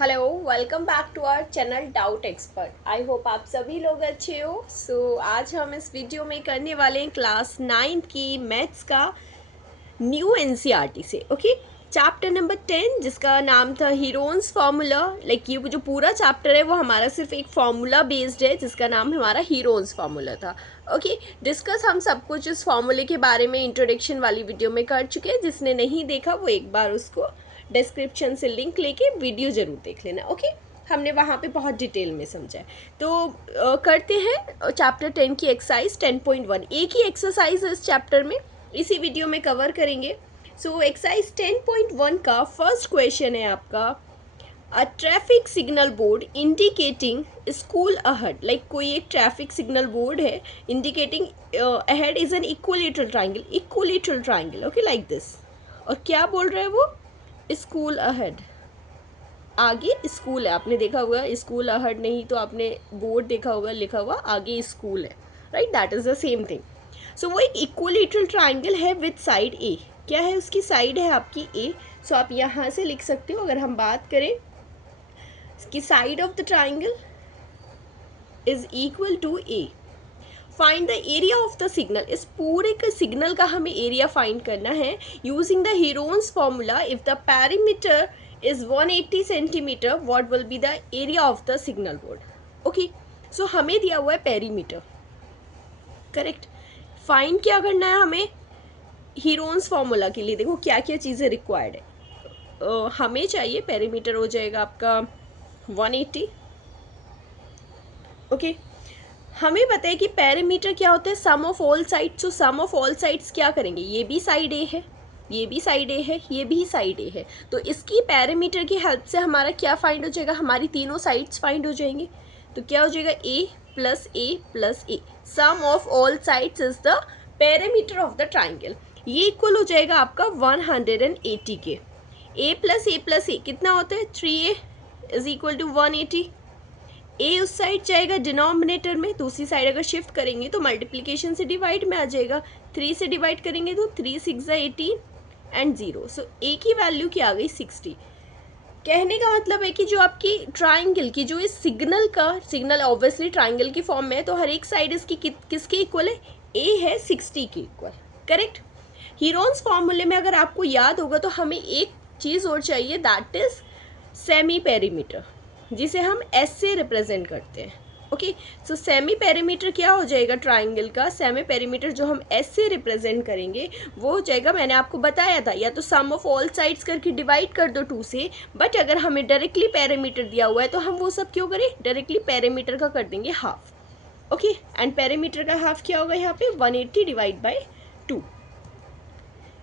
Hello, welcome back to our channel doubt expert. I hope आप सभी लोग अच्छे हो। आज हम इस वीडियो में करने वाले हैं क्लास 9 की मैथ्स का न्यू एनसीईआरटी से। ओके, चैप्टर नंबर 10 जिसका नाम था हीरोन्स फार्मूला। लाइक ये जो पूरा चैप्टर है वो हमारा सिर्फ एक फार्मूला बेस्ड है जिसका नाम हमारा हीरोन्स फार्मूला था। ओके, डिस्कस हम सब कुछ इस फार्मूले के बारे में इंट्रोडक्शन वाली वीडियो में कर चुके हैं। जिसने नहीं देखा वो एक बार उसको डिस्क्रिप्शन से लिंक लेके वीडियो ज़रूर देख लेना। ओके, हमने वहाँ पे बहुत डिटेल में समझा है। तो करते हैं चैप्टर 10 की एक्सरसाइज 10.1। एक ही एक्सरसाइज है इस चैप्टर में, इसी वीडियो में कवर करेंगे। सो एक्सरसाइज 10.1 का फर्स्ट क्वेश्चन है आपका, a traffic signal board indicating school ahead. Like कोई एक ट्रैफिक सिग्नल बोर्ड है indicating ahead is an equilateral triangle. Okay, like this. और क्या बोल रहे हैं वो? स्कूल अहेड, आगे स्कूल है। आपने देखा होगा स्कूल अहेड, नहीं तो आपने बोर्ड देखा होगा लिखा हुआ आगे स्कूल है, right? That is the same thing. So वो एक इक्वलेटरल ट्राइंगल है विद साइड ए। क्या है उसकी साइड? है आपकी ए। सो आप यहाँ से लिख सकते हो, अगर हम बात करें कि side of the triangle is equal to A. Find the area of the signal. इस पूरे के सिग्नल का हमें एरिया फाइंड करना है using the Heron's formula. If the perimeter is 180 centimetre, what will be the area of the signal board? Okay, so हमें दिया हुआ है पेरीमीटर, करेक्ट। फाइंड क्या करना है हमें हीरोन्स फॉर्मूला के लिए? देखो क्या क्या चीज़ें रिक्वायर्ड है। हमें चाहिए पेरीमीटर हो जाएगा आपका 180। ओके, हमें पता है कि पेरीमीटर क्या होता है? सम ऑफ ऑल साइड्स। तो सम ऑफ ऑल साइड्स क्या करेंगे? ये भी साइड ए है, ये भी साइड ए है, ये भी साइड ए है। तो इसकी पेरीमीटर की हेल्प से हमारा क्या फाइंड हो जाएगा? हमारी तीनों साइड्स फाइंड हो जाएंगे। तो क्या हो जाएगा? A plus A plus A, sum of all sides is the perimeter of the triangle. ये इक्वल हो जाएगा आपका 180 के। ए प्लस ए कितना होता है? 3a is equal to 180। ए उस साइड जाएगा डिनोमिनेटर में, दूसरी साइड अगर शिफ्ट करेंगे तो मल्टीप्लिकेशन से डिवाइड में आ जाएगा। 3 से डिवाइड करेंगे तो 3 6 18 एंड 0। सो ए की वैल्यू क्या आ गई? 60। कहने का मतलब है कि जो आपकी ट्राइंगल की जो इस सिग्नल ऑब्वियसली ट्राइंगल की फॉर्म में है, तो हर एक साइड इसकी किसके इक्वल है? ए है 60 के इक्वल, करेक्ट। हीरोन्स फॉर्मूले में अगर आपको याद होगा तो हमें एक चीज़ और चाहिए, दैट इज सेमी पेरीमीटर, जिसे हम एस से रिप्रेजेंट करते हैं। ओके, सो सेमी पेरीमीटर क्या हो जाएगा ट्राइंगल का? सेमी पेरीमीटर जो हम एस से रिप्रेजेंट करेंगे वो हो जाएगा, मैंने आपको बताया था, या तो सम ऑफ ऑल साइड्स करके डिवाइड कर दो 2 से। बट अगर हमें डायरेक्टली पेरीमीटर दिया हुआ है तो हम वो सब क्यों करें? डायरेक्टली पेरीमीटर का कर देंगे हाफ। ओके, एंड पेरीमीटर का हाफ क्या होगा यहाँ पे? 180 डिवाइड बाई 2।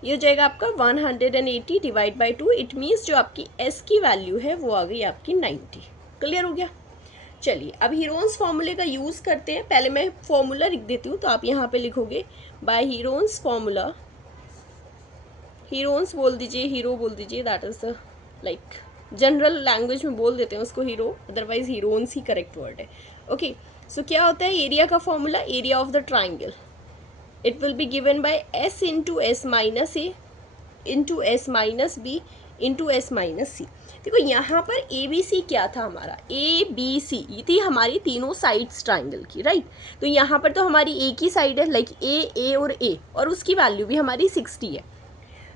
ये हो जाएगा आपका 180 डिवाइड बाई 2। इट मीन्स जो आपकी एस की वैल्यू है वो आ गई आपकी 90। क्लियर हो गया? चलिए अब हीरोन्स फॉर्मूले का यूज़ करते हैं। पहले मैं फॉर्मूला लिख देती हूँ, तो आप यहाँ पे लिखोगे बाय हीरोन्स फॉर्मूला। हीरोन्स बोल दीजिए, हीरो बोल दीजिए, that is the like general language में बोल देते हैं उसको हीरो, अदरवाइज हीरोन्स ही करेक्ट वर्ड है। ओके, सो क्या होता है एरिया का formula? Area of the triangle, it will be given by s into s minus a into s minus b into s minus c। देखो यहाँ पर ए बी सी क्या था हमारा? ए बी सी ये थी हमारी तीनों साइड्स ट्राइंगल की, राइट? तो यहाँ पर तो हमारी एक ही साइड है, लाइक ए और उसकी वैल्यू भी हमारी 60 है।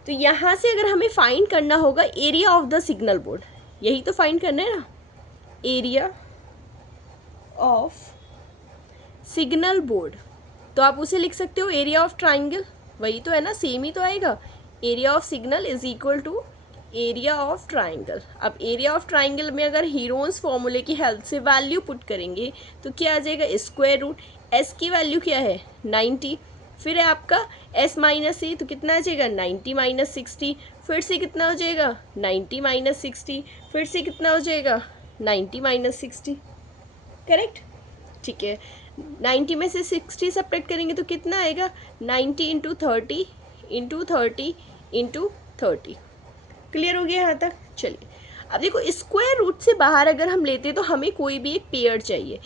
तो यहाँ से अगर हमें फाइंड करना होगा area of the signal board, यही तो फाइंड करना है ना, एरिया ऑफ सिग्नल बोर्ड। तो आप उसे लिख सकते हो एरिया ऑफ ट्राइंगल, वही तो है ना, सेम ही तो आएगा। Area of signal is equal to area of triangle. अब एरिया ऑफ ट्राइंगल में अगर हीरोन्स फॉर्मूले की हेल्प से वैल्यू पुट करेंगे तो क्या आ जाएगा? Square root. एस की वैल्यू क्या है? 90। फिर है आपका एस माइनस ए, तो कितना आ जाएगा? 90 माइनस 60। फिर से कितना हो जाएगा? 90 माइनस 60। फिर से कितना हो जाएगा? 90 माइनस 60, करेक्ट। ठीक है, 90 में से 60 सब्ट्रैक्ट करेंगे तो कितना आएगा? 90 इंटू 30 इंटू 30 इंटू 30। क्लियर हो गया यहाँ तक? चलिए अब देखो, स्क्वायर रूट से बाहर अगर हम लेते हैं तो हमें कोई भी एक पेयर चाहिए।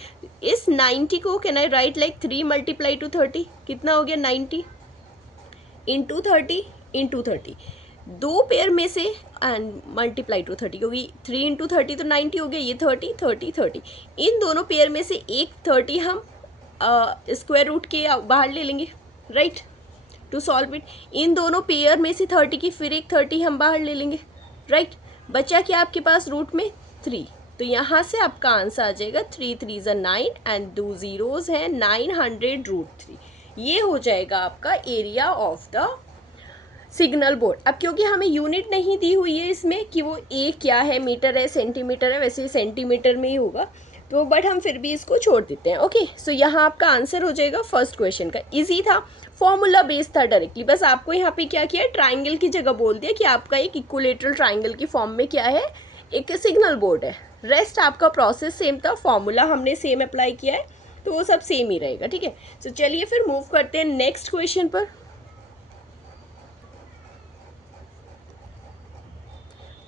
इस 90 को can I right like 3 multiply to 30? कितना हो गया? 90 इंटू 30 इंटू 30। दो पेयर में से एंड मल्टीप्लाई टू 30, क्योंकि 3 इंटू 30 तो 90 हो गया, ये 30 30 30, इन दोनों पेयर में से एक 30 हम स्क्वायर रूट के बाहर ले लेंगे, राइट, टू सॉल्व इट। इन दोनों पेयर में से 30 की फिर एक 30 हम बाहर ले लेंगे, राइट। बचा क्या आपके पास रूट में 3, तो यहाँ से आपका आंसर आ जाएगा 3 3 ज़ा 9 एंड 2 ज़ीरोज़ हैं 900√3। ये हो जाएगा आपका area of the signal board. अब क्योंकि हमें यूनिट नहीं दी हुई है इसमें कि वो ए क्या है, मीटर है, सेंटीमीटर है, वैसे ही सेंटीमीटर में ही होगा, तो बट हम फिर भी इसको छोड़ देते हैं। ओके, सो यहाँ आपका आंसर हो जाएगा फर्स्ट क्वेश्चन का। इजी था, फॉर्मूला बेस्ड था डायरेक्टली, बस आपको यहाँ पे क्या किया, ट्राइंगल की जगह बोल दिया कि आपका एक इक्विलेटरल ट्राइंगल की फॉर्म में क्या है, एक सिग्नल बोर्ड है। रेस्ट आपका प्रोसेस सेम था, फॉर्मूला हमने सेम अप्लाई किया है, तो वो सब सेम ही रहेगा, ठीक है। सो चलिए फिर मूव करते हैं नेक्स्ट क्वेश्चन पर।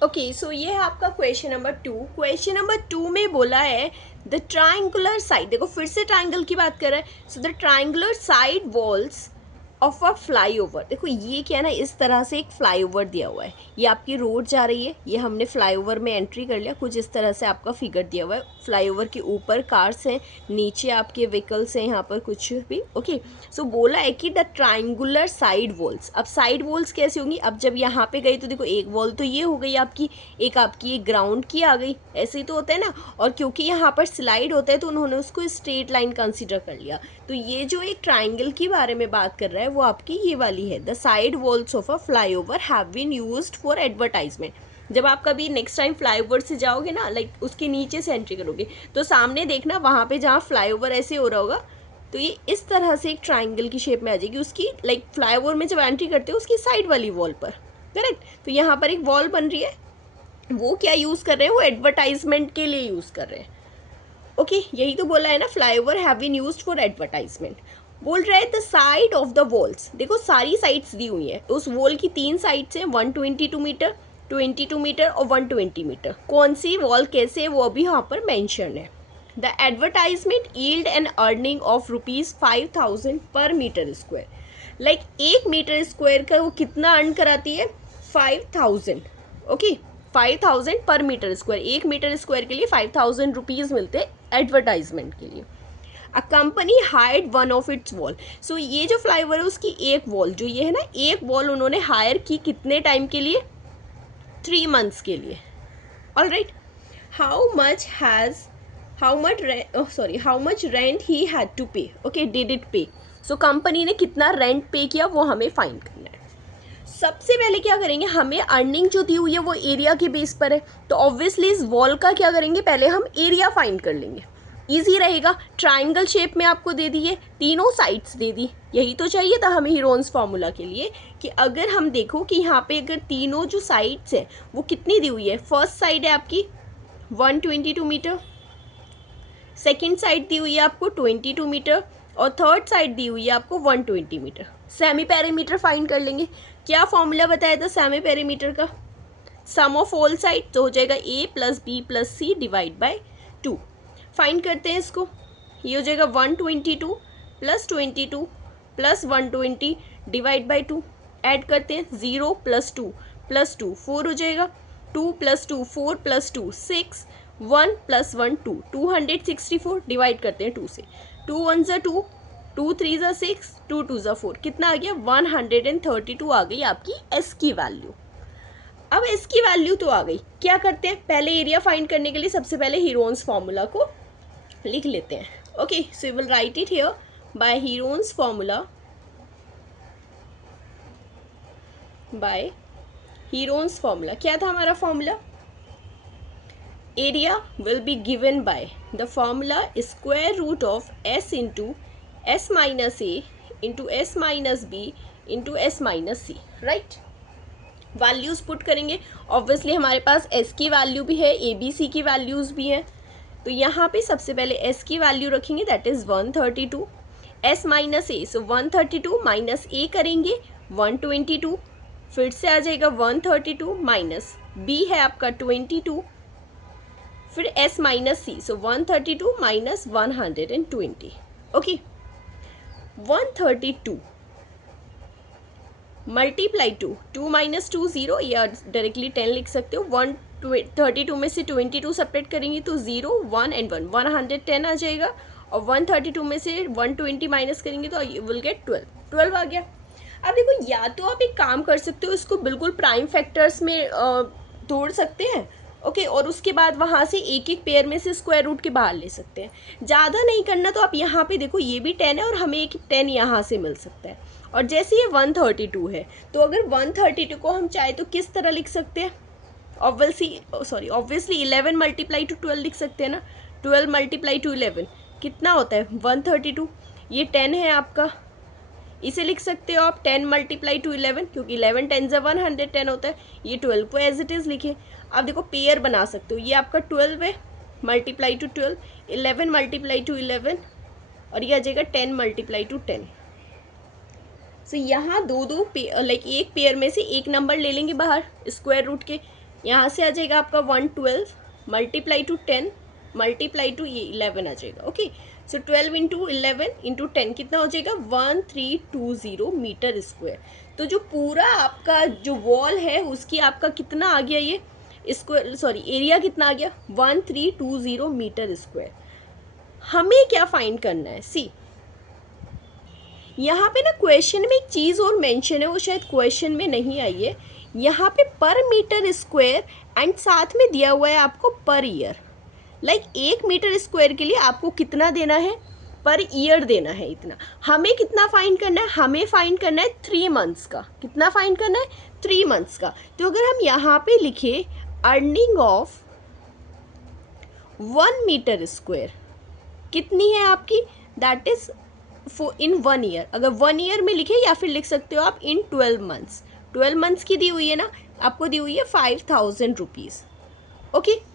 ओके, सो ये है आपका क्वेश्चन नंबर 2। क्वेश्चन नंबर 2 में बोला है द ट्राइंगुलर साइड, देखो फिर से ट्राइंगल की बात कर रहा है। So the triangular side walls of a flyover, देखो ये क्या है ना, इस तरह से एक फ्लाईओवर दिया हुआ है, ये आपकी रोड जा रही है, ये हमने फ्लाईओवर में एंट्री कर लिया, कुछ इस तरह से आपका फिगर दिया हुआ है। फ्लाईओवर के ऊपर कार्स हैं, नीचे आपके व्हीकल्स हैं, यहाँ पर कुछ भी। ओके, सो बोला है कि द ट्राइंगुलर साइड वॉल्स, अब साइड वॉल्स कैसे होंगी, अब जब यहाँ पे गई तो देखो एक वॉल तो ये हो गई आपकी, एक आपकी एक ग्राउंड की आ गई, ऐसे ही तो होता है ना। और क्योंकि यहाँ पर स्लाइड होता है तो उन्होंने उसको स्ट्रेट लाइन कंसिडर कर लिया, तो ये जो एक ट्राइंगल के बारे में बात कर रहा है वो आपकी ये वाली है। The side walls of a flyover have been used for advertisement. जब आप कभी नेक्स्ट टाइम फ्लाईओवर से जाओगे ना, लाइक उसके नीचे से एंट्री करोगे, तो सामने देखना वहाँ पे जहाँ फ्लाईओवर ऐसे हो रहा होगा, तो ये इस तरह से एक ट्राइंगल की शेप में आ जाएगी उसकी, लाइक फ्लाईओवर में जब एंट्री करते हो उसकी साइड वाली वॉल पर, करेक्ट। तो यहाँ पर एक वॉल बन रही है, वो क्या यूज़ कर रहे हैं, वो एडवर्टाइजमेंट के लिए यूज़ कर रहे हैं। ओके, यही तो बोला है ना, flyover have been used for advertisement. बोल रहा है the side of the walls, देखो सारी साइड्स दी हुई है, उस वॉल की 3 साइड्स हैं, 122 मीटर, 22 मीटर और 120 मीटर। कौन सी वॉल कैसे है वो अभी यहाँ पर मेंशन है। The advertisement yield an earning of ₹5,000 per metre square, like 1 metre square का वो कितना अर्न कराती है, 5,000। Okay, 5,000 per metre square, 1 metre square के लिए 5,000 रुपीज़ मिलते हैं एडवर्टाइजमेंट के लिए। A company hired one of its wall, so ये जो फ्लाईओवर है उसकी एक वॉल, जो ये है ना, एक वॉल उन्होंने हायर की कितने टाइम के लिए, 3 मंथ्स के लिए। All right, how much rent he had to pay, okay, did it pay, so company ने कितना रेंट पे किया वो हमें फाइंड करना है। सबसे पहले क्या करेंगे, हमें अर्निंग जो दी हुई है वो एरिया के बेस पर है, तो ऑब्वियसली इस वॉल का क्या करेंगे, पहले हम एरिया फाइंड कर लेंगे, इजी रहेगा। ट्राइंगल शेप में आपको दे दी है, तीनों साइड्स दे दी, यही तो चाहिए था हमें हीरोन्स फार्मूला के लिए, कि अगर हम देखो कि यहाँ पे अगर तीनों जो साइड्स हैं वो कितनी दी हुई है, फर्स्ट साइड है आपकी 122 मीटर, सेकेंड साइड दी हुई है आपको 22 मीटर और थर्ड साइड दी हुई है आपको 120 मीटर। सेमी पेरीमीटर फाइंड कर लेंगे। क्या फॉर्मूला बताया था सेमी पेरीमीटर का, सम ऑफ ऑल साइड, तो हो जाएगा a + b + c divide by 2। Find करते हैं इसको, ये हो जाएगा 122 + 22 + 120 डिवाइड बाय 2। ऐड करते हैं, 0 + 2 + 2 4 हो जाएगा, 2 + 2 4 + 2 6, 1 + 1 2, 264 डिवाइड करते हैं 2 से, 2 1 ज़ा 2, 2 3 ज़ा 6, 2 2 ज़ा 4, कितना आ गया 132 आ गई आपकी एस की वैल्यू। अब एस की वैल्यू तो आ गई, क्या करते हैं, पहले एरिया फाइंड करने के लिए सबसे पहले हीरोन्स फार्मूला को लिख लेते हैं। Okay, so we will write it here by Heron's formula, by Heron's formula. क्या था हमारा formula, area will be given by the formula square root of s into s minus a into s minus b into s minus c, right. Values put करेंगे, obviously हमारे पास s की value भी है, a b c की values भी हैं, तो यहाँ पे सबसे पहले s की वैल्यू रखेंगे, that is 132, s minus a, so 132 minus a करेंगे 122, फिर से आ जाएगा 132 माइनस b है आपका 22, फिर s माइनस c, सो 132 minus 120। Okay, 132 multiply two minus two zero, या डायरेक्टली 10 लिख सकते हो। 132 में से 22 सेपरेट करेंगे तो 0 1 एंड 1 110 आ जाएगा, और 132 में से 120 माइनस करेंगे तो यू विल गेट 12 आ गया। अब देखो, या तो आप एक काम कर सकते हो, इसको बिल्कुल प्राइम फैक्टर्स में तोड़ सकते हैं, ओके, और उसके बाद वहाँ से एक एक पेयर में से स्क्वायर रूट के बाहर ले सकते हैं। ज़्यादा नहीं करना तो आप यहाँ पे देखो, ये भी 10 है और हमें एक 10 यहाँ से मिल सकता है। और जैसे ये 132 है, तो अगर 132 को हम चाहे तो किस तरह लिख सकते हैं, ऑब्वियसली 11 मल्टीप्लाई टू 12 लिख सकते हैं ना। 12 मल्टीप्लाई टू 11 कितना होता है, 132। ये 10 है आपका, इसे लिख सकते हो आप 10 मल्टीप्लाई टू 11, क्योंकि 11 10 से 110 होता है। ये 12 को एज इट इज़ लिखे। अब देखो, पेयर बना सकते हो, ये आपका 12 है मल्टीप्लाई टू 12, 11 मल्टीप्लाई टू 11, और ये आ जाएगा 10 मल्टीप्लाई टू 10। सो यहाँ दो लाइक एक पेयर में से एक नंबर ले लेंगे बाहर स्क्वायर रूट के। यहाँ से आ जाएगा आपका 112 मल्टीप्लाई टू 10 मल्टीप्लाई टू ये 11 आ जाएगा, ओके। सो 12 इंटू 11 इंटू 10 कितना हो जाएगा, 1320 मीटर स्क्वायर। तो जो पूरा आपका जो वॉल है उसकी आपका कितना आ गया, ये स्क्वायर एरिया कितना आ गया, 1320 मीटर स्क्वायर। हमें क्या फाइंड करना है, सी यहाँ पे ना क्वेश्चन में एक चीज़ और मेंशन है, वो शायद क्वेश्चन में नहीं आई है। यहाँ पे पर मीटर स्क्वायर एंड साथ में दिया हुआ है आपको per year. Like 1 metre square के लिए आपको कितना देना है, पर ईयर देना है इतना। हमें कितना फाइंड करना है, हमें फाइंड करना है 3 मंथ्स का। कितना फाइंड करना है, 3 मंथ्स का। तो अगर हम यहाँ पे लिखे अर्निंग ऑफ 1 मीटर स्क्वायर कितनी है आपकी, दैट इज इन 1 ईयर। अगर 1 ईयर में लिखे, या फिर लिख सकते हो आप इन 12 मंथ्स। 12 मंथ्स की दी हुई है ना, आपको दी हुई है 5000 रुपीज़, ओके।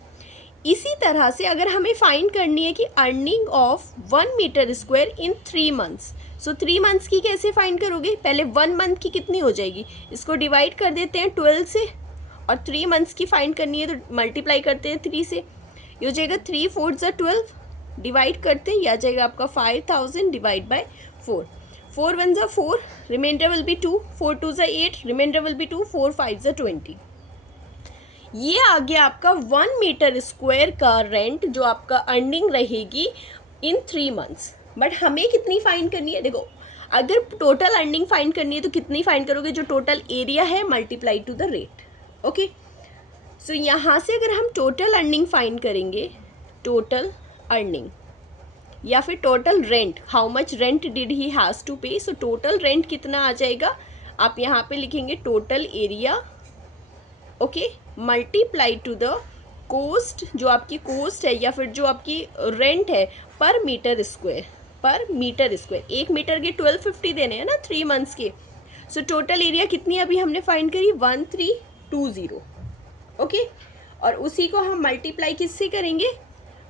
इसी तरह से अगर हमें फाइंड करनी है कि earning of 1 metre square in 3 months, so 3 months की कैसे फाइंड करोगे, पहले 1 मंथ की कितनी हो जाएगी, इसको डिवाइड कर देते हैं 12 से, और 3 मंथ्स की फाइंड करनी है तो मल्टीप्लाई करते हैं 3 से। ये हो जाएगा 3 4 ज़ा 12, डिवाइड करते हैं, यह आ जाएगा आपका 5000 डिवाइड बाय 4। 4 1 ज़ा 4, रिमाइंडर विल बी 2, 4 2 ज़ा 8, रिमाइंडर विल बी 2, 4 5 ज़ा 20। ये आ गया आपका 1 मीटर स्क्वायर का रेंट, जो आपका अर्निंग रहेगी इन 3 मंथ्स। बट हमें कितनी फाइंड करनी है, देखो अगर टोटल अर्निंग फाइंड करनी है तो कितनी फाइंड करोगे, जो टोटल एरिया है multiply to the rate, okay. So यहाँ से अगर हम टोटल अर्निंग फाइंड करेंगे, टोटल अर्निंग या फिर total rent, how much rent did he has to pay, so total rent कितना आ जाएगा, आप यहाँ पे लिखेंगे total area, okay, multiply to the cost, जो आपकी कोस्ट है या फिर जो आपकी रेंट है पर मीटर स्क्वायर, पर मीटर स्क्वायर। 1 मीटर के 1250 देने हैं ना 3 मंथ्स के। सो टोटल एरिया कितनी अभी हमने फाइंड करी, 1320, ओके। और उसी को हम मल्टीप्लाई किससे करेंगे,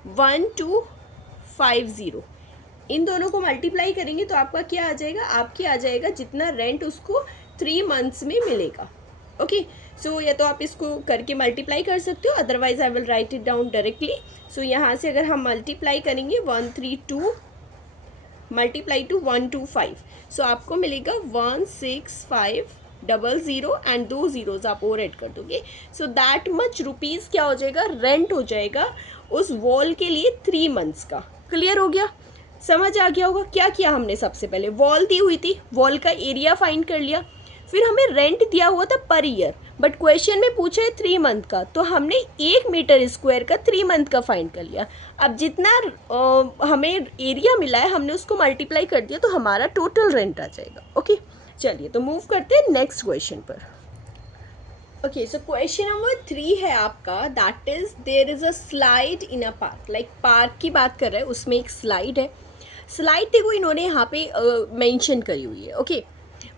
1250, इन दोनों को मल्टीप्लाई करेंगे तो आपका क्या आ जाएगा, आपकी आ जाएगा जितना रेंट उसको 3 मंथ्स में मिलेगा, ओके। सो या तो आप इसको करके मल्टीप्लाई कर सकते हो, otherwise I will write it down directly. So यहाँ से अगर हम मल्टीप्लाई करेंगे 132 मल्टीप्लाई टू 125, सो आपको मिलेगा 16500 एंड 2 ज़ीरोज़ आप और ऐड कर दोगे। सो दैट मच रुपीज़ क्या हो जाएगा, रेंट हो जाएगा उस वॉल के लिए 3 मंथ्स का। क्लियर हो गया, समझ आ गया होगा। क्या किया हमने, सबसे पहले वॉल दी हुई थी, वॉल का एरिया फाइंड कर लिया, फिर हमें रेंट दिया हुआ था पर ईयर, बट क्वेश्चन में पूछा है 3 मंथ का, तो हमने 1 मीटर स्क्वायर का 3 मंथ का फाइंड कर लिया। अब जितना हमें एरिया मिला है हमने उसको मल्टीप्लाई कर दिया, तो हमारा टोटल रेंट आ जाएगा, ओके। चलिए तो मूव करते हैं नेक्स्ट क्वेश्चन पर। ओके, सो क्वेश्चन नंबर 3 है आपका, that is there is a slide in a park. Like park की बात कर रहे हैं, उसमें एक स्लाइड है। स्लाइड देखो इन्होंने यहाँ पे मेंशन करी हुई है, okay.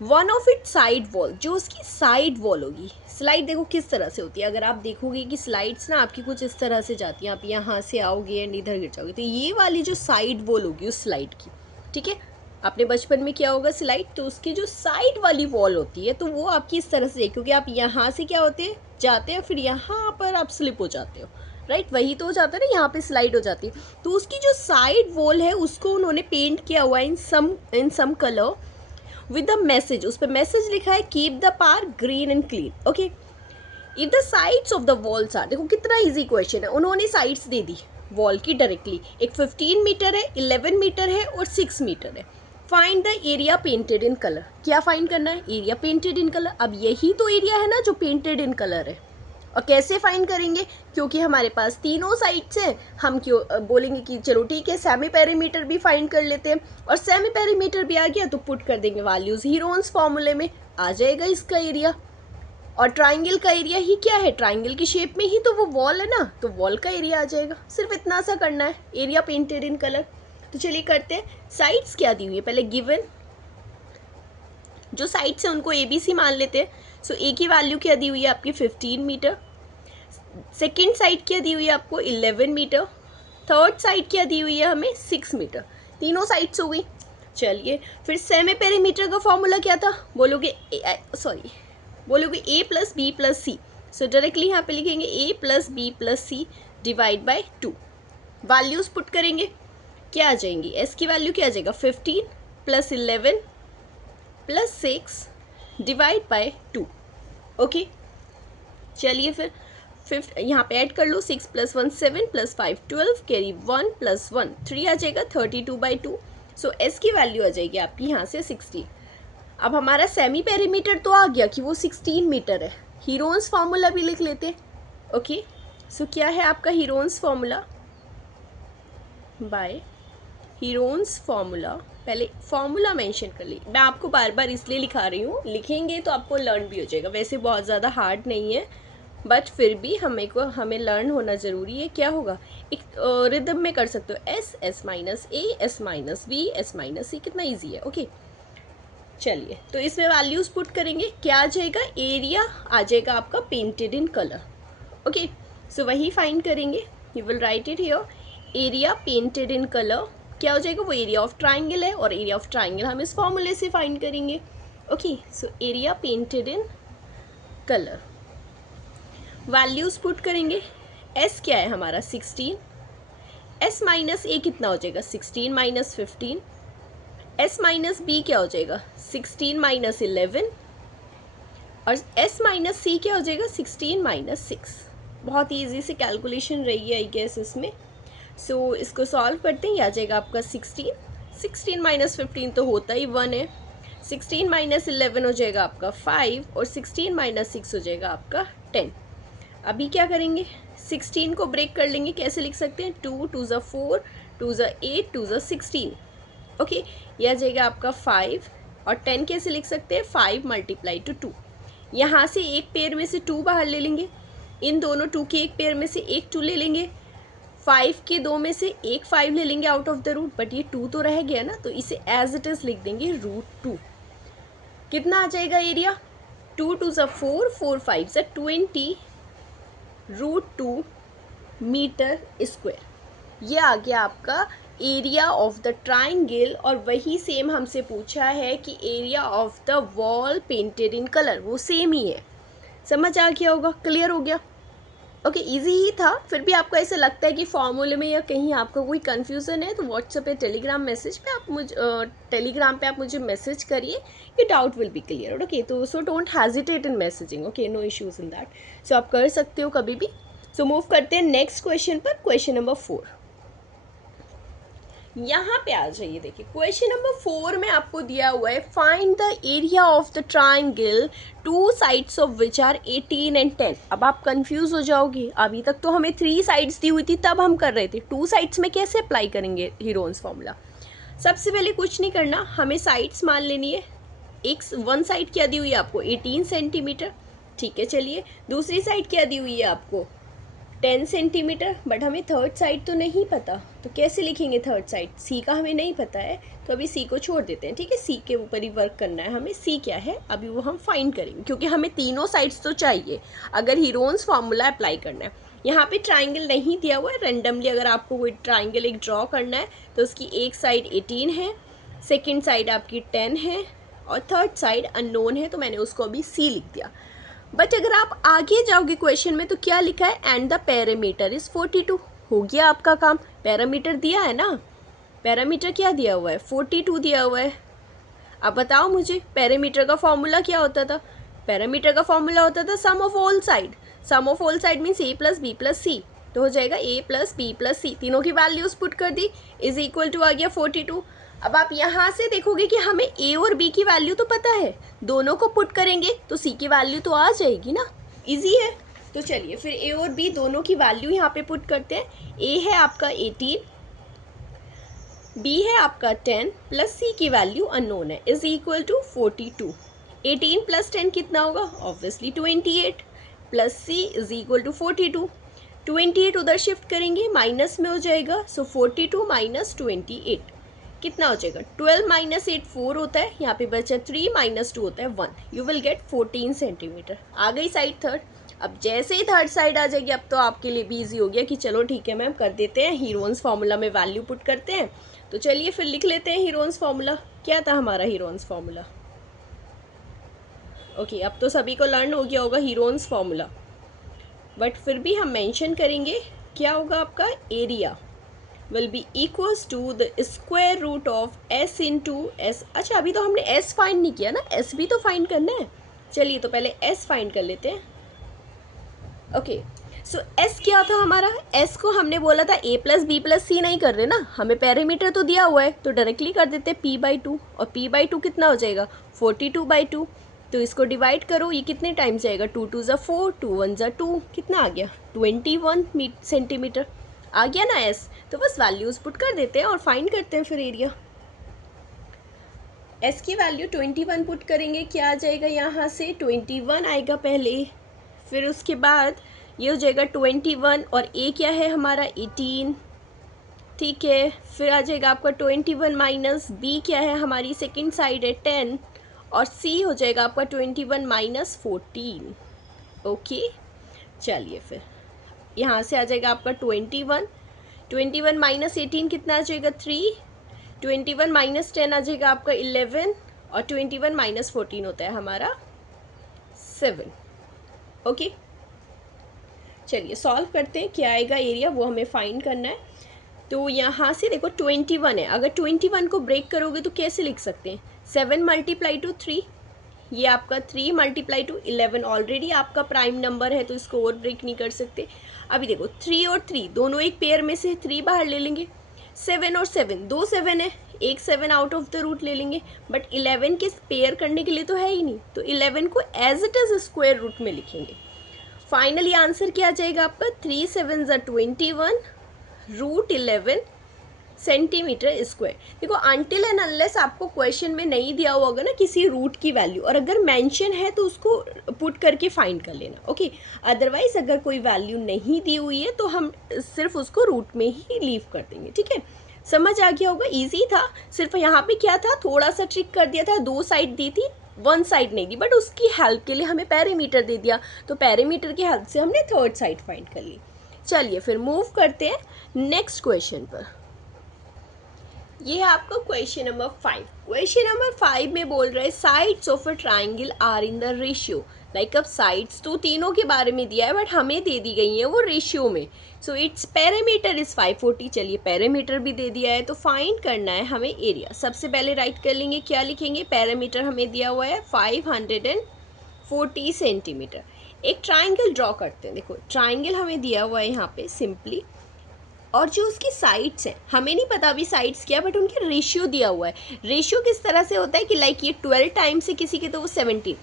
One of it side wall, जो उसकी साइड वॉल होगी। स्लाइड देखो किस तरह से होती है, अगर आप देखोगे कि स्लाइड्स ना आपकी कुछ इस तरह से जाती हैं, आप यहाँ से आओगे एंड इधर गिर जाओगे, तो ये वाली जो साइड वॉल होगी उस स्लाइड की, ठीक है। आपने बचपन में किया होगा स्लाइड, तो उसकी जो साइड वाली वॉल होती है तो वो आपकी इस तरह से, क्योंकि आप यहाँ से क्या होते हैं, जाते हैं, फिर यहाँ पर आप स्लिप हो जाते हो, राइट, वही तो हो जाता है ना, यहाँ पे स्लाइड हो जाती है। तो उसकी जो साइड वॉल है उसको उन्होंने पेंट किया हुआ है in some colour. With the message, उस पर मैसेज लिखा है keep the park green and clean. Okay, if the sides of the walls are, देखो कितना इजी क्वेश्चन है, उन्होंने साइड्स दे दी वॉल की डायरेक्टली, एक 15 मीटर है, 11 मीटर है और 6 मीटर है। Find the area painted in colour, क्या फाइंड करना है, एरिया पेंटेड इन कलर। अब यही तो एरिया है ना जो पेंटेड इन कलर है, और कैसे फाइंड करेंगे, क्योंकि हमारे पास तीनों साइड्स हैं, हम क्यों बोलेंगे कि चलो ठीक है सेमी पेरीमीटर भी फाइंड कर लेते हैं, और सेमी पेरीमीटर भी आ गया तो पुट कर देंगे वैल्यूज़ हीरोन्स फॉर्मूले में, आ जाएगा इसका एरिया। और ट्राइंगल का एरिया ही क्या है, ट्राइंगल की शेप में ही तो वो वॉल है ना, तो वॉल का एरिया आ जाएगा। सिर्फ इतना सा करना है, एरिया पेंटेड इन कलर। तो चलिए करते हैं। साइड्स क्या दी हुई है, पहले गिवन जो साइड्स है उनको ABC मान लेते हैं। सो ए की वैल्यू क्या दी हुई है आपकी 15 मीटर, सेकेंड साइड क्या दी हुई है आपको 11 मीटर, थर्ड साइड क्या दी हुई है हमें 6 मीटर, तीनों साइड्स हो गई। चलिए फिर सेमी पेरीमीटर का फॉर्मूला क्या था, बोलोगे A plus B plus C, so directly यहाँ पे लिखेंगे A plus B plus C divide by 2। Values put करेंगे, क्या आ जाएंगी, S की वैल्यू क्या आ जाएगा 15 plus 11 plus 6 divide by 2। Okay, चलिए फिर यहाँ पे ऐड कर लो, 6 प्लस 1 7 प्लस 5 12 कैरी 1 प्लस 1 3 आ जाएगा 32/2। सो S की वैल्यू आ जाएगी आपकी यहाँ से 16। अब हमारा सेमी पेरीमीटर तो आ गया कि वो 16 मीटर है, हीरोन्स फार्मूला भी लिख लेते हैं। ओके, सो क्या है आपका Heron's formula, by Heron's formula, पहले फार्मूला मेंशन कर ली, मैं आपको बार बार इसलिए लिखा रही हूँ, लिखेंगे तो आपको लर्न भी हो जाएगा, वैसे बहुत ज़्यादा हार्ड नहीं है बट फिर भी हमें लर्न होना ज़रूरी है। क्या होगा, एक रिदम में कर सकते हो, S minus A S minus B S minus C, कितना ईजी है। ओके, चलिए तो इसमें वैल्यूज़ पुट करेंगे, क्या आ जाएगा, एरिया आ जाएगा आपका पेंटेड इन कलर। ओके, सो वही फाइंड करेंगे, you will write it here, area painted in colour क्या हो जाएगा, वो एरिया ऑफ ट्राइंगल है, और एरिया ऑफ ट्राइंगल हम इस फॉर्मूले से फाइंड करेंगे। Okay, so area painted in colour, values put करेंगे, S क्या है हमारा 16, S माइनस A कितना हो जाएगा 16 माइनस 15, S माइनस B क्या हो जाएगा 16 माइनस 11, और S माइनस C क्या हो जाएगा 16 माइनस 6। बहुत ही ईजी से कैलकुलेशन रही है आई गेस इसमें। सो इसको सॉल्व करते हैं, आ जाएगा आपका 16 माइनस 15 तो होता ही 1 है, 16 माइनस 11 हो जाएगा आपका 5, और 16 माइनस 6 हो जाएगा आपका 10। अभी क्या करेंगे, 16 को ब्रेक कर लेंगे, कैसे लिख सकते हैं, 2 2 ज़ा 4 2 ज़ा 8 2 ज़ा 16। ओके, यह आ जाएगा आपका 5, और 10 कैसे लिख सकते हैं, 5 मल्टीप्लाई टू 2। यहाँ से एक पेयर में से 2 बाहर ले लेंगे, इन दोनों 2 के एक पेयर में से एक 2 ले लेंगे, 5 के 2 में से एक 5 ले लेंगे out of the root, but ये 2 तो रह गया ना, तो इसे एज इट इज़ लिख देंगे √2। कितना आ जाएगा एरिया, 2 2 ज़ा 4 4 5 ज़ा 20 √2 मीटर स्क्वायर। ये आ गया आपका एरिया ऑफ द ट्राइंगल, और वही सेम हमसे पूछा है कि area of the wall painted in colour, वो सेम ही है। समझ आ गया होगा, क्लियर हो गया। ओके, इजी ही था, फिर भी आपको ऐसा लगता है कि फॉर्मूले में या कहीं आपको कोई कन्फ्यूज़न है तो व्हाट्सएप या टेलीग्राम मैसेज पे आप मुझे मैसेज करिए, ये doubt will be clear. Okay, तो so don't hesitate in messaging, okay, no issues in that. So आप कर सकते हो कभी भी। सो मूव करते हैं नेक्स्ट क्वेश्चन पर, क्वेश्चन नंबर 4। यहाँ पे आ जाइए, देखिए क्वेश्चन नंबर 4 में आपको दिया हुआ है find the area of the triangle two sides of which are 18 and 10। अब आप कंफ्यूज हो जाओगे, अभी तक तो हमें 3 साइड्स दी हुई थी तब हम कर रहे थे, 2 साइड्स में कैसे अप्लाई करेंगे हीरोन्स फॉर्मूला। सबसे पहले कुछ नहीं करना, हमें साइड्स मान लेनी है। वन साइड क्या दी हुई है आपको 18 सेंटीमीटर, ठीक है। चलिए दूसरी साइड क्या दी हुई है आपको 10 सेंटीमीटर, बट हमें थर्ड साइड तो नहीं पता, तो कैसे लिखेंगे थर्ड साइड, सी का हमें नहीं पता है, तो अभी सी को छोड़ देते हैं, ठीक है। सी के ऊपर ही वर्क करना है हमें, सी क्या है अभी वो हम फाइंड करेंगे, क्योंकि हमें तीनों साइड्स तो चाहिए अगर हीरोन्स फार्मूला अप्लाई करना है। यहाँ पे ट्राइंगल नहीं दिया हुआ है, रेंडमली अगर आपको कोई ट्राइंगल एक ड्रॉ करना है तो उसकी एक साइड 18 है, सेकेंड साइड आपकी 10 है, और थर्ड साइड अननोन है, तो मैंने उसको अभी सी लिख दिया। बट अगर आप आगे जाओगे क्वेश्चन में तो क्या लिखा है, एंड द पैरामीटर इज 42। हो गया आपका काम, पैरामीटर दिया है ना, पैरामीटर क्या दिया हुआ है 42 दिया हुआ है। अब बताओ मुझे पैरामीटर का फॉर्मूला क्या होता था? पैरामीटर का फॉर्मूला होता था sum of all side. Sum of all side means A plus B plus C, तो हो जाएगा A plus B plus C, तीनों की वैल्यूज पुट कर दी, इज इक्वल टू आ गया 42। अब आप यहाँ से देखोगे कि हमें ए और बी की वैल्यू तो पता है, दोनों को पुट करेंगे तो सी की वैल्यू तो आ जाएगी ना, इजी है। तो चलिए फिर ए और बी दोनों की वैल्यू यहाँ पे पुट करते हैं। ए है आपका 18, बी है आपका 10 प्लस सी की वैल्यू अननोन है, इज इक्वल टू 42। 18 प्लस 10 कितना होगा? Obviously 28 plus C is equal to 42। 28 उधर शिफ्ट करेंगे, माइनस में हो जाएगा, सो 42 माइनस 28 कितना हो जाएगा? 12 माइनस 8 4 होता है, यहाँ पे बचा 3 माइनस 2 होता है 1, यू विल गेट 14 सेंटीमीटर। आ गई साइड थर्ड। अब जैसे ही थर्ड साइड आ जाएगी, अब तो आपके लिए भी ईजी हो गया कि चलो ठीक है मैम कर देते हैं, हीरोन्स फार्मूला में वैल्यू पुट करते हैं। तो चलिए फिर लिख लेते हैं हीरोन्स फार्मूला। क्या था हमारा हीरोन्स फार्मूला? ओके, अब तो सभी को लर्न हो गया होगा हीरोन्स फार्मूला, बट फिर भी हम मेंशन करेंगे। क्या होगा आपका? Area will be equals to the square root of S into S. अच्छा, अभी तो हमने एस फाइंड नहीं किया ना, एस भी तो फाइंड करना है। चलिए तो पहले एस फाइंड कर लेते हैं। ओके, सो एस क्या था हमारा? एस को हमने बोला था ए प्लस बी प्लस सी नहीं कर रहे ना, हमें पैरामीटर तो दिया हुआ है, तो डायरेक्टली कर देते हैं पी बाई 2, और पी बाई 2 कितना हो जाएगा? 42/2। तो इसको डिवाइड करो, ये कितने टाइम्स जाएगा? 2 2 ज़ा 4, 2 1 ज़ा 2, कितना आ गया? 21 सेंटीमीटर आ गया ना एस। तो बस वैल्यूज पुट कर देते हैं और फाइंड करते हैं फिर एरिया। एस की वैल्यू 21 पुट करेंगे, क्या आ जाएगा? यहाँ से 21 आएगा पहले, फिर उसके बाद ये हो जाएगा 21, और ए क्या है हमारा? 18, ठीक है। फिर आ जाएगा आपका 21 माइनस बी क्या है हमारी? सेकंड साइड है 10, और सी हो जाएगा आपका 21 माइनस 14। ओके, चलिए फिर यहाँ से आ जाएगा आपका 21 माइनस 18 कितना आ जाएगा? 3, 21 माइनस 10 आ जाएगा आपका 11, और 21 माइनस 14 होता है हमारा 7। ओके, चलिए सॉल्व करते हैं, क्या आएगा एरिया वो हमें फाइंड करना है। तो यहाँ से देखो 21 है, अगर 21 को ब्रेक करोगे तो कैसे लिख सकते हैं? 7 मल्टीप्लाई टू 3, ये आपका 3 मल्टीप्लाई टू 11, ऑलरेडी आपका प्राइम नंबर है तो इसको और ब्रेक नहीं कर सकते। अभी देखो 3 और 3 दोनों एक पेयर में से 3 बाहर ले लेंगे, 7 और 7 दो 7 है, एक 7 आउट ऑफ द रूट ले लेंगे, बट 11 के पेयर करने के लिए तो है ही नहीं, तो 11 को as it is square root में लिखेंगे। फाइनली आंसर क्या आ जाएगा आपका? 3 7 ज़ा 21 रूट 11 सेंटीमीटर स्क्वायर। देखो अनटिल एंड अनलेस आपको क्वेश्चन में नहीं दिया हुआ होगा ना किसी रूट की वैल्यू, और अगर मेंशन है तो उसको पुट करके फाइंड कर लेना। ओके, अदरवाइज अगर कोई वैल्यू नहीं दी हुई है तो हम सिर्फ उसको रूट में ही लीव कर देंगे। ठीक है, समझ आ गया होगा, ईजी था। सिर्फ यहाँ पे क्या था, थोड़ा सा ट्रिक कर दिया था, 2 साइड दी थी, 1 साइड नहीं दी, बट उसकी हेल्प के लिए हमें पैरामीटर दे दिया, तो पैरामीटर की हेल्प से हमने थर्ड साइड फाइंड कर ली। चलिए फिर मूव करते हैं नेक्स्ट क्वेश्चन पर। ये है आपका क्वेश्चन नंबर 5। क्वेश्चन नंबर 5 में बोल रहे हैं sides of a triangle are in the ratio. Like अब साइड्स तो तीनों के बारे में दिया है, बट हमें दे दी गई है वो रेशियो में। So it's parameter is 540। चलिए पैरामीटर भी दे दिया है, तो फाइंड करना है हमें एरिया। सबसे पहले राइट कर लेंगे, क्या लिखेंगे? पैरामीटर हमें दिया हुआ है 540 सेंटीमीटर। एक ट्राइंगल ड्रॉ करते हैं। देखो ट्राइंगल हमें दिया हुआ है यहाँ पे सिंपली, और जो उसकी साइड्स हैं हमें नहीं पता अभी साइड्स क्या, बट उनके रेशियो दिया हुआ है। रेशियो किस तरह से होता है कि लाइक ये 12 टाइम्स है किसी के तो वो 17।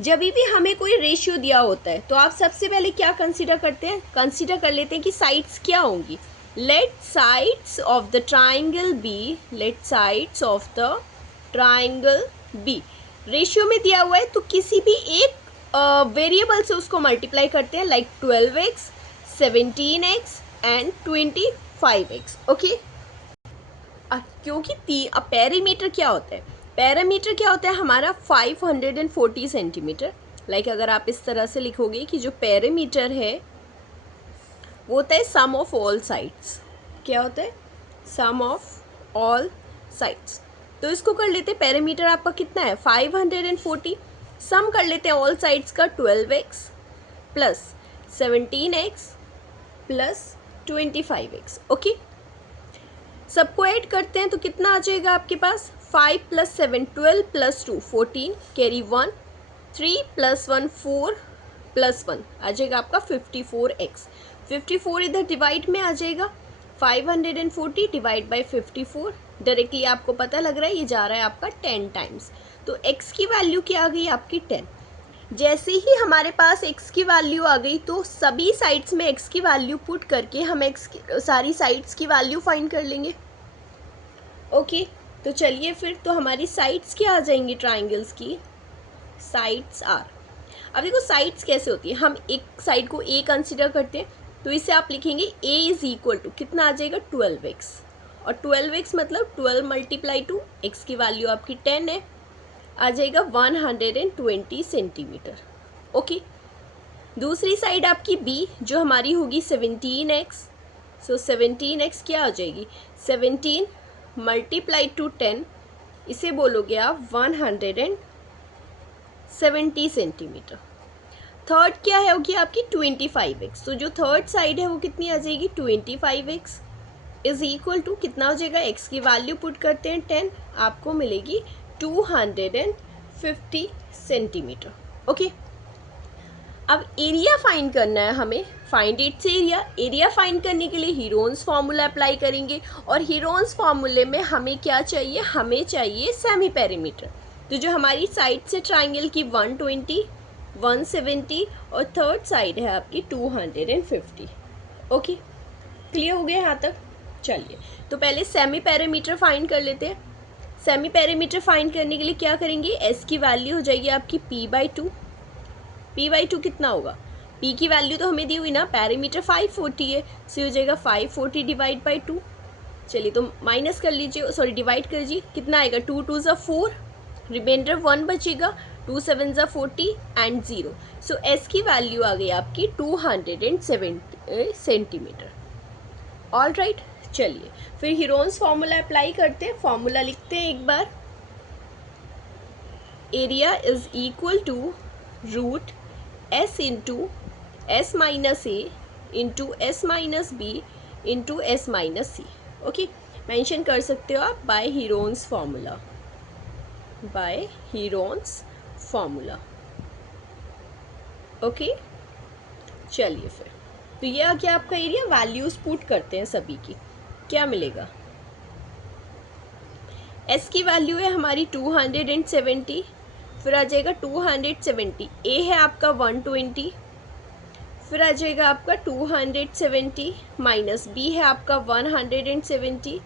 जब भी हमें कोई रेशियो दिया होता है तो आप सबसे पहले क्या कंसीडर करते हैं? कंसीडर कर लेते हैं कि साइड्स क्या होंगी। Let sides of the triangle be, let sides of the triangle be. Ratio में दिया हुआ है तो किसी भी एक वेरिएबल से उसको मल्टीप्लाई करते हैं, like 12x, 17x and 25x। Okay, क्योंकि पैरामीटर क्या होता है? पैरामीटर क्या होता है हमारा? 540 सेंटीमीटर। लाइक अगर आप इस तरह से लिखोगे कि जो पैरामीटर है वो होता है सम ऑफ ऑल साइड्स। क्या होता है? सम ऑफ ऑल साइड्स। तो इसको कर लेते हैं, पैरामीटर आपका कितना है? 540। सम कर लेते हैं ऑल साइड्स का, 12x plus 17x plus 25x। Okay, सबको ऐड करते हैं तो कितना आ जाएगा आपके पास? 5 + 7 12 + 2 14 कैरी 1 3 + 1 4 + 1 आ जाएगा आपका 54x। 54 इधर डिवाइड में आ जाएगा, 540 डिवाइड बाई 54, डायरेक्टली आपको पता लग रहा है ये जा रहा है आपका 10 टाइम्स। तो x की वैल्यू क्या आ गई आपकी 10। जैसे ही हमारे पास x की वैल्यू आ गई तो सभी साइड्स में x की वैल्यू पुट करके हम x की सारी साइड्स की वैल्यू फाइंड कर लेंगे। ओके तो चलिए फिर, तो हमारी साइड्स क्या आ जाएंगी ट्राइंगल्स की, साइड्स आर। अब देखो साइड्स कैसे होती है, हम एक साइड को a कंसिडर करते हैं तो इसे आप लिखेंगे a इज इक्वल टू कितना आ जाएगा 12x, और 12x मतलब 12 × 2, x की वैल्यू आपकी 10 है, आ जाएगा 120 सेंटीमीटर। ओके दूसरी साइड आपकी b जो हमारी होगी 17x, सो 17x क्या हो जाएगी 17 × 10, इसे बोलोगे आप 170 सेंटीमीटर। थर्ड क्या है होगी आपकी 25x, तो जो थर्ड साइड है वो कितनी आ जाएगी 25x इज इक्वल टू कितना हो जाएगा, x की वैल्यू पुट करते हैं 10, आपको मिलेगी 250 सेंटीमीटर। ओके अब एरिया फाइंड करना है हमें, find its area. Area find करने के लिए हीरोन्स फार्मूला अप्लाई करेंगे, और हीरोन्स फार्मूले में हमें क्या चाहिए, हमें चाहिए सेमी पेरीमीटर। तो जो हमारी साइड से ट्राइंगल की 120 170 और थर्ड साइड है आपकी 250। ओके क्लियर हो गया यहाँ तक। चलिए तो पहले सेमी पेरीमीटर फाइंड कर लेते हैं। सेमी पेरीमीटर फाइंड करने के लिए क्या करेंगे, s की वैल्यू हो जाएगी आपकी p/2। p/2 कितना होगा, p की वैल्यू तो हमें दी हुई ना, पेरीमीटर 540 है, सो हो जाएगा 540 डिवाइड बाई 2। चलिए तो माइनस कर लीजिए, सॉरी डिवाइड कर लीजिए, कितना आएगा 2 2 ज़ा 4, रिमाइंडर 1 बचेगा, 2 7 ज़ा 40 एंड 0, सो s की वैल्यू आ गई आपकी 270 सेंटीमीटर। ऑल राइट चलिए फिर हीरोन्स फार्मूला अप्लाई करते हैं। फार्मूला लिखते हैं एक बार, area is equal to root s into s minus a into s minus b into s minus c। Okay mention कर सकते हो आप by Heron's formula, by Heron's formula. Okay चलिए फिर, तो ये आ गया आपका एरिया। वैल्यूज पुट करते हैं सभी की, क्या मिलेगा, s की वैल्यू है हमारी 270, फिर आ जाएगा 270, a है आपका 120, फिर आ जाएगा आपका 270 माइनस b है आपका 170,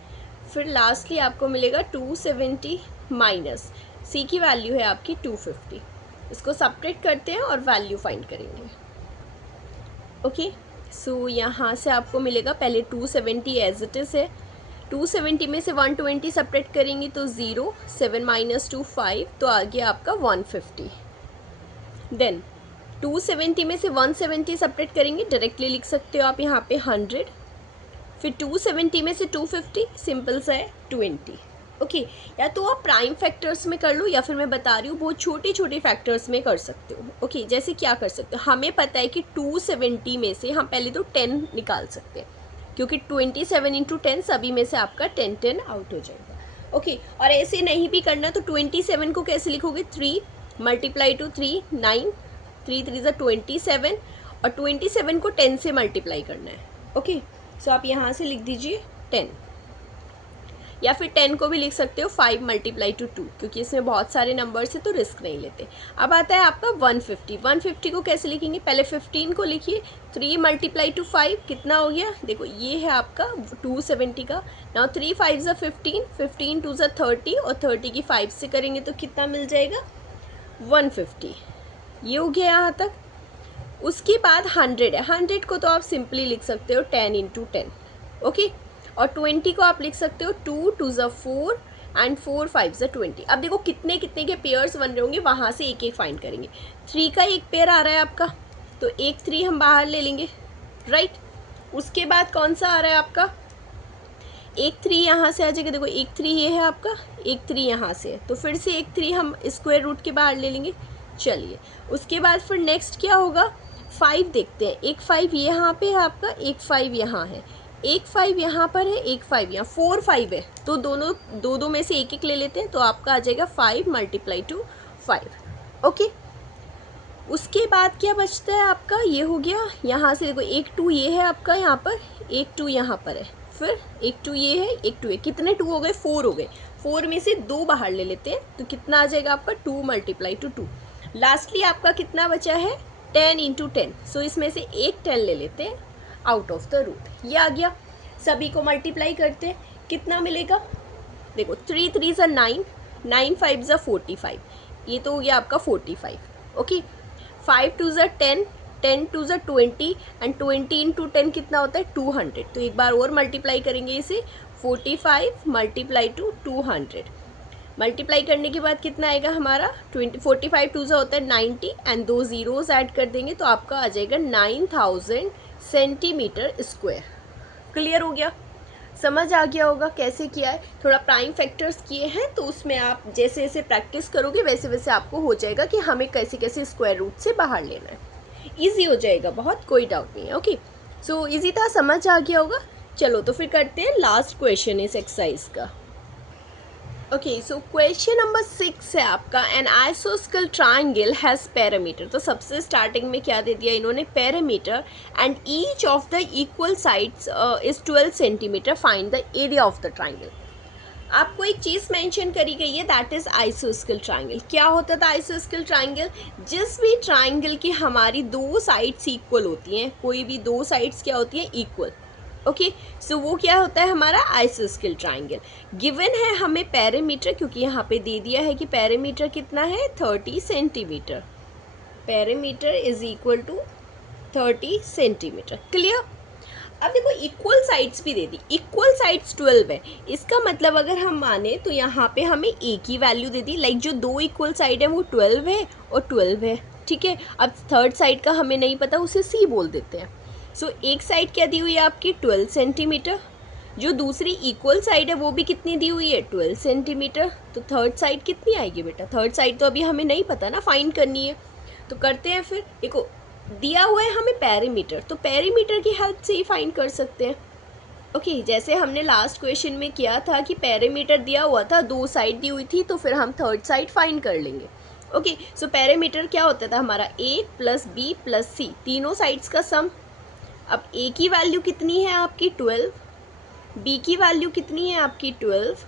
फिर लास्टली आपको मिलेगा 270 माइनस c की वैल्यू है आपकी 250। इसको सब्ट्रैक्ट करते हैं और वैल्यू फाइंड करेंगे। ओके सो यहाँ से आपको मिलेगा, पहले 270 एज इट इज़ है, 270 में से 120 सब्ट्रैक्ट करेंगे तो 0, 7 माइनस 2 5, तो आ गया आपका 150। देन 270 में से 170 सब्ट्रैक्ट करेंगे, डायरेक्टली लिख सकते हो आप यहाँ पे 100, फिर 270 में से 250 सिंपल सा है 20। ओके या तो आप प्राइम फैक्टर्स में कर लो, या फिर मैं बता रही हूँ बहुत छोटे छोटे फैक्टर्स में कर सकते हो। ओके जैसे क्या कर सकते हो, हमें पता है कि 270 में से हम पहले तो 10 निकाल सकते हैं, क्योंकि 27 इंटू 10 सभी में से आपका 10 10 आउट हो जाएगा। ओके और ऐसे नहीं भी करना तो 27 को कैसे लिखोगे, 3 × 3 9, 3 3 ज़ा 27, और 27 को 10 से मल्टीप्लाई करना है। ओके सो आप यहाँ से लिख दीजिए 10, या फिर 10 को भी लिख सकते हो 5 × 2, क्योंकि इसमें बहुत सारे नंबर्स है तो रिस्क नहीं लेते। अब आता है आपका 150। 150 को कैसे लिखेंगे, पहले 15 को लिखिए, 3 × 5 कितना हो गया, देखो ये है आपका 270 का। नाउ 3 5 ज़ा 15, 15 2 ज़ा 30, और 30 की 5 से करेंगे तो कितना मिल जाएगा 150। ये हो गया यहाँ तक। उसके बाद 100 है, 100 को तो आप सिंपली लिख सकते हो 10 × 10। ओके और 20 को आप लिख सकते हो 2 2 ज़ा 4 एंड 4 5 ज़ा 20। अब देखो कितने कितने के पेयर्स बन रहे होंगे, वहाँ से एक एक फाइंड करेंगे। 3 का एक पेयर आ रहा है आपका, तो एक 3 हम बाहर ले लेंगे, राइट। उसके बाद कौन सा आ रहा है आपका, एक 3 यहाँ से आ जाएगा, देखो एक 3 ये है आपका, एक 3 यहाँ से है, तो फिर से एक 3 हम स्क्वायर रूट के बाहर ले लेंगे। चलिए उसके बाद फिर नेक्स्ट क्या होगा, 5 देखते हैं। एक 5 यहाँ पे है आपका, एक 5 यहाँ है, एक 5 यहाँ पर है, एक 5 यहाँ, 4 5 है, तो दोनों दो में से एक एक ले लेते हैं, तो आपका आ जाएगा 5 मल्टीप्लाई टू 5। ओके, उसके बाद क्या बचता है आपका, ये हो गया। यहाँ से देखो एक 2 ये है आपका, यहाँ पर एक 2 यहाँ पर है, फिर एक 2 ये है, एक 2 है, कितने 2 हो गए, 4 हो गए। 4 में से 2 बाहर ले लेते हैं, तो कितना आ जाएगा आपका 2 मल्टीप्लाई टू 2। लास्टली आपका कितना बचा है 10 इंटू 10, सो इसमें से एक 10 ले लेते हैं आउट ऑफ द रूट, ये आ गया। सभी को मल्टीप्लाई करते हैं, कितना मिलेगा, देखो 3 3 ज़ा 9, 9 5 ज़ा 45, ये तो हो गया आपका 45। ओके, 5 2 ज़ा 10, 10 2 ज़ा 20 एंड 20 इंटू 10 कितना होता है 200। तो एक बार और मल्टीप्लाई करेंगे इसे, 45 मल्टीप्लाई टू 200, मल्टीप्लाई करने के बाद कितना आएगा हमारा 45 2 ज़ा होता है 90 एंड 2 ज़ीरोज़ ऐड कर देंगे तो आपका आ जाएगा 9000 सेंटीमीटर स्क्वायर। क्लियर हो गया, समझ आ गया होगा कैसे किया है। थोड़ा प्राइम फैक्टर्स किए हैं तो उसमें आप जैसे जैसे प्रैक्टिस करोगे वैसे वैसे आपको हो जाएगा कि हमें कैसे कैसे स्क्वायर रूट से बाहर लेना है, ईजी हो जाएगा बहुत, कोई डाउट नहीं है। ओके, सो ईजी था, समझ आ गया होगा। चलो तो फिर करते हैं लास्ट क्वेश्चन इस एक्सरसाइज का। ओके, सो क्वेश्चन नंबर 6 है आपका, एन आइसोस्केल ट्राइंगल हैज़ पैरामीटर। तो सबसे स्टार्टिंग में क्या दे दिया इन्होंने, parameter, and each of the equal sides is 12 centimetre, find the area of the triangle. आपको एक चीज़ मेंशन करी गई है, दैट इज़ आइसोस्केल ट्राइंगल। क्या होता था आइसोस्केल ट्राइंगल, जिस भी ट्राइंगल की हमारी दो साइड्स इक्वल होती हैं, कोई भी दो साइड्स क्या होती हैं, इक्वल। ओके, सो वो क्या होता है हमारा आइसोस्केल ट्राइंगल। गिवन है हमें पैरामीटर, क्योंकि यहाँ पे दे दिया है कि पैरामीटर कितना है 30 centimetre, perimeter is equal to 30 centimetre. Clear. अब देखो इक्वल साइड्स भी दे दी, इक्वल साइड्स 12 है, इसका मतलब अगर हम माने तो यहाँ पे हमें एक ही वैल्यू दे दी, लाइक जो दो इक्वल साइड है वो 12 है और 12 है, ठीक है। अब थर्ड साइड का हमें नहीं पता, उसे सी बोल देते हैं। सो एक साइड क्या दी हुई है आपकी 12 सेंटीमीटर, जो दूसरी इक्वल साइड है वो भी कितनी दी हुई है 12 सेंटीमीटर। तो थर्ड साइड कितनी आएगी बेटा, थर्ड साइड तो अभी हमें नहीं पता ना, फाइंड करनी है। तो करते हैं फिर, देखो दिया हुआ है हमें पैरामीटर, तो पैरामीटर की हेल्प से ही फाइंड कर सकते हैं। ओके, जैसे हमने लास्ट क्वेश्चन में किया था कि पैरामीटर दिया हुआ था, दो साइड दी हुई थी, तो फिर हम थर्ड साइड फाइंड कर लेंगे। ओके, सो पैरामीटर क्या होता था हमारा, a plus B plus C, तीनों साइड्स का सम। अब a की वैल्यू कितनी है आपकी 12, b की वैल्यू कितनी है आपकी 12,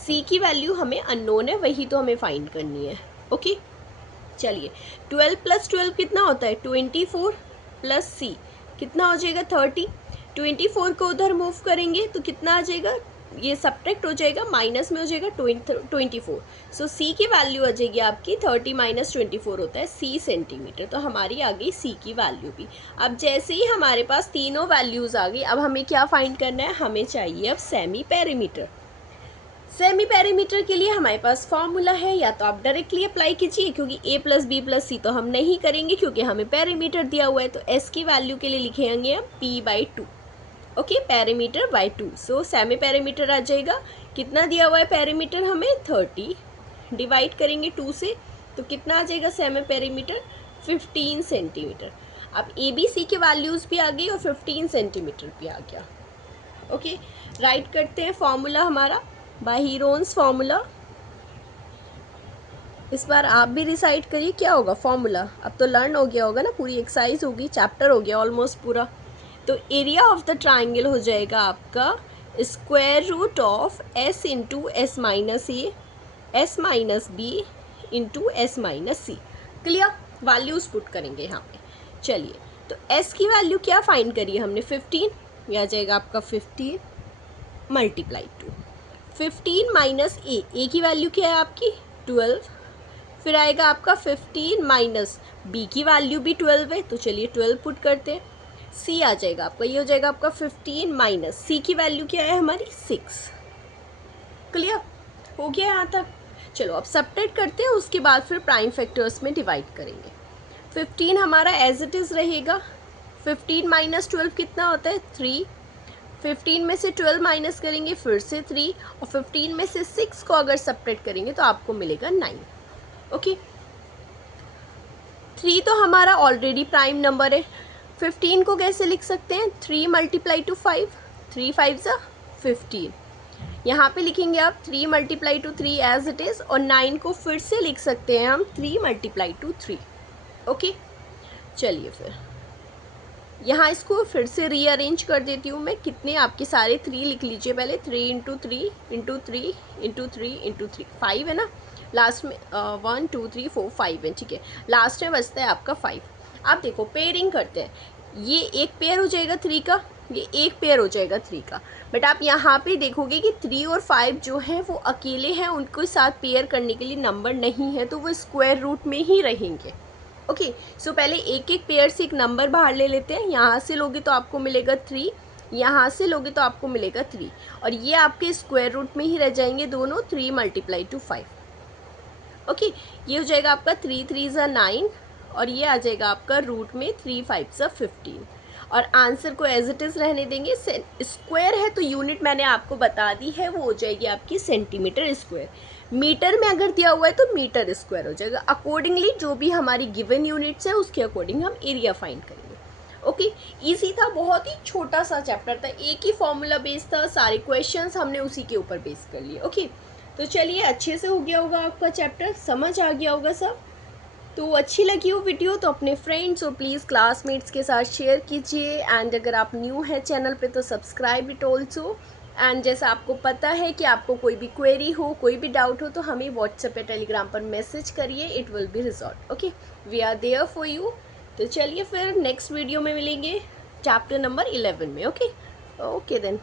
c की वैल्यू हमें अननोन है, वही तो हमें फाइंड करनी है। ओके, चलिए 12 प्लस 12 कितना होता है 24, प्लस c कितना हो जाएगा 30, 24 को उधर मूव करेंगे तो कितना आ जाएगा, ये सब्ट्रैक्ट हो जाएगा, माइनस में हो जाएगा 24। सो c की वैल्यू आ जाएगी आपकी 30 माइनस 24 होता है c सेंटीमीटर। तो हमारी आ गई c की वैल्यू भी। अब जैसे ही हमारे पास तीनों वैल्यूज़ आ गई, अब हमें क्या फाइंड करना है, हमें चाहिए अब सेमी पैरामीटर। सेमी पैरामीटर के लिए हमारे पास फॉर्मूला है, या तो आप डायरेक्टली अप्लाई कीजिए, क्योंकि a plus B plus C तो हम नहीं करेंगे क्योंकि हमें पैरामीटर दिया हुआ है। तो s की वैल्यू के लिए लिखेंगे हम p/2। Okay, parameter by 2, so semi parameter आ जाएगा। कितना दिया हुआ है पैरामीटर हमें 30, डिवाइड करेंगे 2 से तो कितना आ जाएगा सेमी पैरामीटर 15 सेंटीमीटर। अब ए बी सी के वैल्यूज़ भी आ गई और 15 सेंटीमीटर भी आ गया। ओके, राइट करते हैं फॉर्मूला हमारा बाय हीरोन्स फॉर्मूला। इस बार आप भी रिसाइड करिए क्या होगा फॉर्मूला, अब तो लर्न हो गया होगा ना, पूरी एक्सरसाइज होगी, चैप्टर हो गया ऑलमोस्ट पूरा। तो एरिया ऑफ द ट्राइंगल हो जाएगा आपका square root of s into S minus A, S minus B into S minus C. Clear, values put करेंगे यहाँ पे। चलिए, तो s की वैल्यू क्या फाइंड करी है हमने 15, यह आ जाएगा आपका 15 मल्टीप्लाई 2, 15 माइनस ए की वैल्यू क्या है आपकी 12, फिर आएगा आपका 15 माइनस बी की वैल्यू भी 12 है, तो चलिए 12 पुट करते हैं। सी आ जाएगा आपका, ये हो जाएगा आपका 15 माइनस सी की वैल्यू क्या है हमारी 6। क्लियर हो गया यहाँ तक। चलो अब सब्ट्रैक्ट करते हैं, उसके बाद फिर प्राइम फैक्टर्स में डिवाइड करेंगे। 15 हमारा एज इट इज़ रहेगा, 15 माइनस 12 कितना होता है 3, 15 में से 12 माइनस करेंगे फिर से 3, और 15 में से 6 को अगर सब्ट्रैक्ट करेंगे तो आपको मिलेगा 9। ओके, 3 तो हमारा ऑलरेडी प्राइम नंबर है, 15 को कैसे लिख सकते हैं 3 मल्टीप्लाई टू 5, 3 5 ज़ा 15। यहाँ पे लिखेंगे आप 3 multiply to 3 as it is, और 9 को फिर से लिख सकते हैं हम 3 मल्टीप्लाई टू 3। ओके, चलिए फिर यहाँ इसको फिर से रीअरेंज कर देती हूँ मैं। कितने आपके सारे 3 लिख लीजिए पहले। 3 इंटू 3 इंटू 3 इंटू 3 इंटू 3, 5 है ना लास्ट में। 1 2 3 4 5 है, ठीक है। लास्ट में बचता है आपका 5। आप देखो पेयरिंग करते हैं, ये एक पेयर हो जाएगा 3 का, ये एक पेयर हो जाएगा 3 का। बट आप यहाँ पे देखोगे कि 3 और 5 जो हैं वो अकेले हैं, उनको साथ पेयर करने के लिए नंबर नहीं है, तो वो स्क्वायर रूट में ही रहेंगे। ओके, सो पहले एक एक पेयर से एक नंबर बाहर ले लेते हैं। यहाँ से लोगे तो आपको मिलेगा 3, यहाँ से लोगे तो आपको मिलेगा 3, और ये आपके स्क्वायर रूट में ही रह जाएंगे दोनों। 3 मल्टीप्लाई टू 5। ओके, ये हो जाएगा आपका 3 3 ज़ा 9, और ये आ जाएगा आपका रूट में 3 5 ज़ा 15। और आंसर को एज इट इज़ रहने देंगे। स्क्वायर है तो यूनिट मैंने आपको बता दी है, वो हो जाएगी आपकी सेंटीमीटर स्क्वायर। मीटर में अगर दिया हुआ है तो मीटर स्क्वायर हो जाएगा। अकॉर्डिंगली जो भी हमारी गिवन यूनिट्स है उसके अकॉर्डिंग हम एरिया फाइंड करेंगे। ओके, इजी था, बहुत ही छोटा सा चैप्टर था, एक ही फॉर्मूला बेस था, सारे क्वेश्चंस हमने उसी के ऊपर बेस कर लिए। ओके, तो चलिए अच्छे से हो गया होगा आपका चैप्टर, समझ आ गया होगा सब। तो अच्छी लगी हो वीडियो तो अपने फ्रेंड्स और प्लीज़ क्लासमेट्स के साथ शेयर कीजिए। एंड अगर आप न्यू हैं चैनल पे तो सब्सक्राइब इट ऑल्सो। एंड जैसा आपको पता है कि आपको कोई भी क्वेरी हो, कोई भी डाउट हो, तो हमें व्हाट्सएप या टेलीग्राम पर मैसेज करिए, it will be resolve. Okay, we are there for you. तो चलिए फिर नेक्स्ट वीडियो में मिलेंगे चैप्टर नंबर 11 में। Okay okay then.